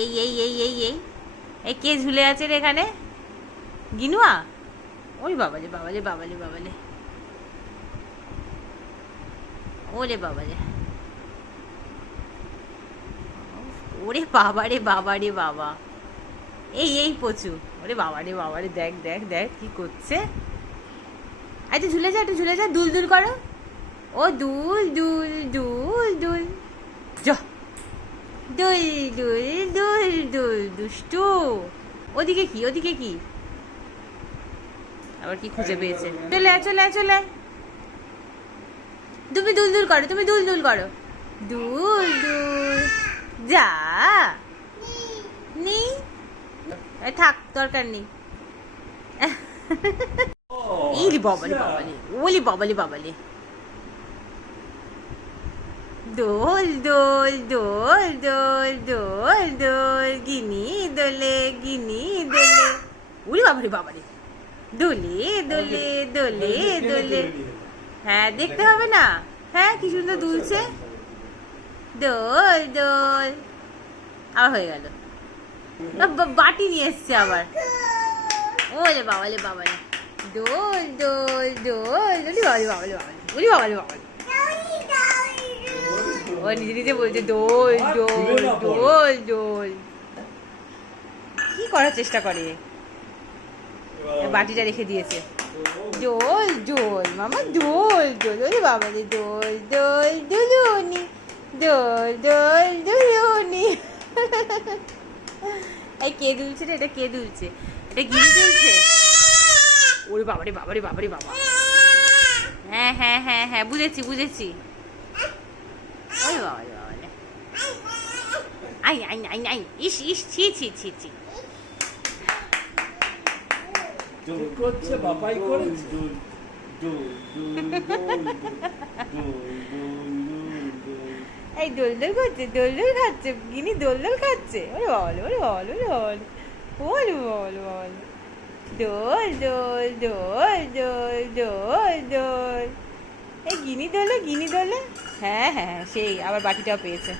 এই এই এই এই এই। এই কে ঝুলে আছে রে এখানে? গিনুয়া? ওই বাবা যে বাবা বাবালে বাবালে বাবালে বাবালে ওরে বাবালে ওরে বাবা রে বাবা রে, বাবা। এই এই পচু। ওরে বাবা রে বাবা রে, দেখ দেখ দেখ কি করছে। আচ্ছা ঝুলে যা, একটু ঝুলে যা, দুল দুল করো। ও, দুল দুল দুল দুল। যা দুল দুল দুল দুল দুষ্টু। ওদিকে কি ওদিকে কি? আবার কি খুঁজে পেয়েছে? চলে চলে চলে তুমি দুল দুল করো তুমি দুল দুল করো। দুল দুল। যা। নি। থাক দরকার নেই। ইলি বাবালি বাবালি ওলি বাবালি বাবালি। দোল দোল দোল দোল দোল দোল, গিনি দোলে গিনি দোলে। উলি বাবালি বাবালি দোলে দোলে দোলে দোলে। হ্যাঁ দেখতে হবে না? হ্যাঁ কি সুন্দর দুলছে। দোল দোল। আবার হয়ে গেল। বাটি নিয়ে এসছে আবার। ওলে বাবালে বাবালে। দোল দোল দোল। ওলি বাবালে বাবালে বাবালে ওলি বাবালে বাবালে ও নিজে নিজে বলছে দোল দোল দোল দোল। কি করার চেষ্টা করে? বাটিটা রেখে দিয়েছে। দোল। দোল মামা দোল দোল ওরে বাবা রে দোল দোল দুলুনি দোল দোল দুলুনি। এই কে দুলছে রে? এটা কে দুলছে? এটা গিনি দুলছে? ওরে বাবারে বাবারে বাবারে বাবা। হ্যাঁ হ্যাঁ হ্যাঁ হ্যাঁ বুঝেছি বুঝেছি। ওরে বাবারে বাবারে আই আই আই আই ইস ইস ছি ছি ছি করছে বাবাই করেছে এই দোল দোল করছে দোল দোল খাচ্ছে গিনি দোল দোল খাচ্ছে ওরে বল ওরে বল ওরে বল ওরে বল বল দোল দোল দোল দোল দোল দোল এই গিনি দোলে গিনি দোলে? হ্যাঁ হ্যাঁ সেই আবার বাটিটাও পেয়েছে।